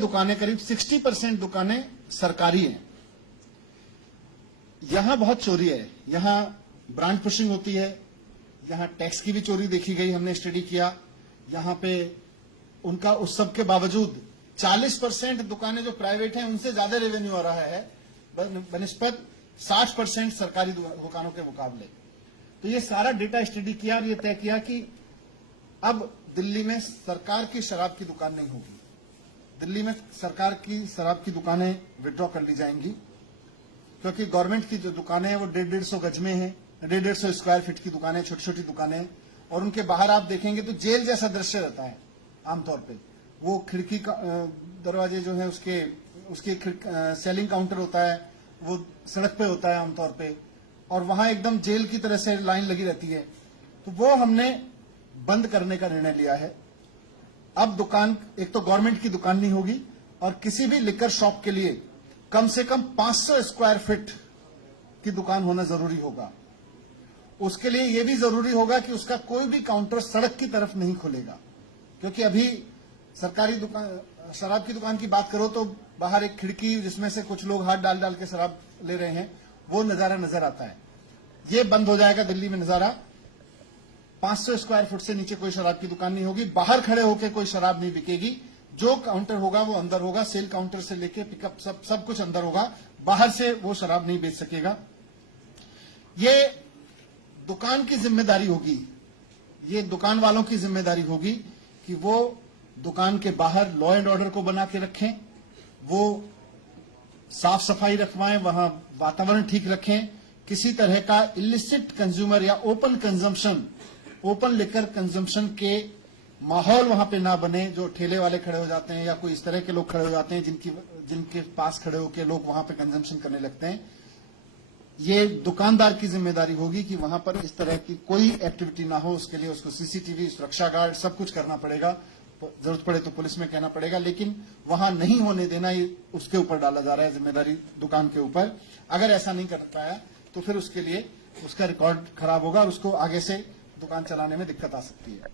दुकानें करीब 60% दुकानें सरकारी हैं। यहां बहुत चोरी है, यहां ब्रांड पुशिंग होती है, यहां टैक्स की भी चोरी देखी गई, हमने स्टडी किया। यहां पे उनका उस सब के बावजूद 40% दुकानें जो प्राइवेट हैं उनसे ज्यादा रेवेन्यू आ रहा है बनिस्बत 60% सरकारी दुकानों के मुकाबले। तो ये सारा डेटा स्टडी किया और ये तय किया कि अब दिल्ली में सरकार की शराब की दुकान नहीं होगी। दिल्ली में सरकार की शराब की दुकानें विड्रॉ कर ली जाएंगी, क्योंकि गवर्नमेंट की जो दुकानें हैं वो 150 गज में है, 150 स्क्वायर फीट की दुकानें, छोटी छोटी दुकानें, और उनके बाहर आप देखेंगे तो जेल जैसा दृश्य रहता है। आमतौर पे वो खिड़की का दरवाजे जो है उसके सेलिंग काउंटर होता है, वो सड़क पे होता है आमतौर पे, और वहां एकदम जेल की तरह से लाइन लगी रहती है। तो वो हमने बंद करने का निर्णय लिया है। अब दुकान एक तो गवर्नमेंट की दुकान नहीं होगी, और किसी भी लिकर शॉप के लिए कम से कम 500 स्क्वायर फीट की दुकान होना जरूरी होगा। उसके लिए यह भी जरूरी होगा कि उसका कोई भी काउंटर सड़क की तरफ नहीं खुलेगा, क्योंकि अभी सरकारी दुकान शराब की दुकान की बात करो तो बाहर एक खिड़की जिसमें से कुछ लोग हाथ डाल डाल के शराब ले रहे हैं, वो नजारा नजर आता है। ये बंद हो जाएगा दिल्ली में नजारा। 500 स्क्वायर फुट से नीचे कोई शराब की दुकान नहीं होगी, बाहर खड़े होकर कोई शराब नहीं बिकेगी। जो काउंटर होगा वो अंदर होगा, सेल काउंटर से लेके पिकअप सब कुछ अंदर होगा, बाहर से वो शराब नहीं बेच सकेगा। ये दुकान की जिम्मेदारी होगी, ये दुकान वालों की जिम्मेदारी होगी कि वो दुकान के बाहर लॉ एंड ऑर्डर को बना के रखें, वो साफ सफाई रखवाएं, वहां वातावरण ठीक रखें, किसी तरह का इलिसिट कंज्यूमर या open consumption, open liquor consumption के माहौल वहां पे ना बने, जो ठेले वाले खड़े हो जाते हैं या कोई इस तरह के लोग खड़े हो जाते हैं जिनके पास खड़े होकर लोग वहां पे कंजम्पशन करने लगते हैं। ये दुकानदार की जिम्मेदारी होगी कि वहां पर इस तरह की कोई एक्टिविटी ना हो। उसके लिए उसको सीसीटीवी, सुरक्षा गार्ड सब कुछ करना पड़ेगा, जरूरत पड़े तो पुलिस में कहना पड़ेगा, लेकिन वहां नहीं होने देना ये उसके ऊपर डाला जा रहा है, जिम्मेदारी दुकान के ऊपर। अगर ऐसा नहीं कर पाया तो फिर उसके लिए उसका रिकॉर्ड खराब होगा और उसको आगे से दुकान चलाने में दिक्कत आ सकती है।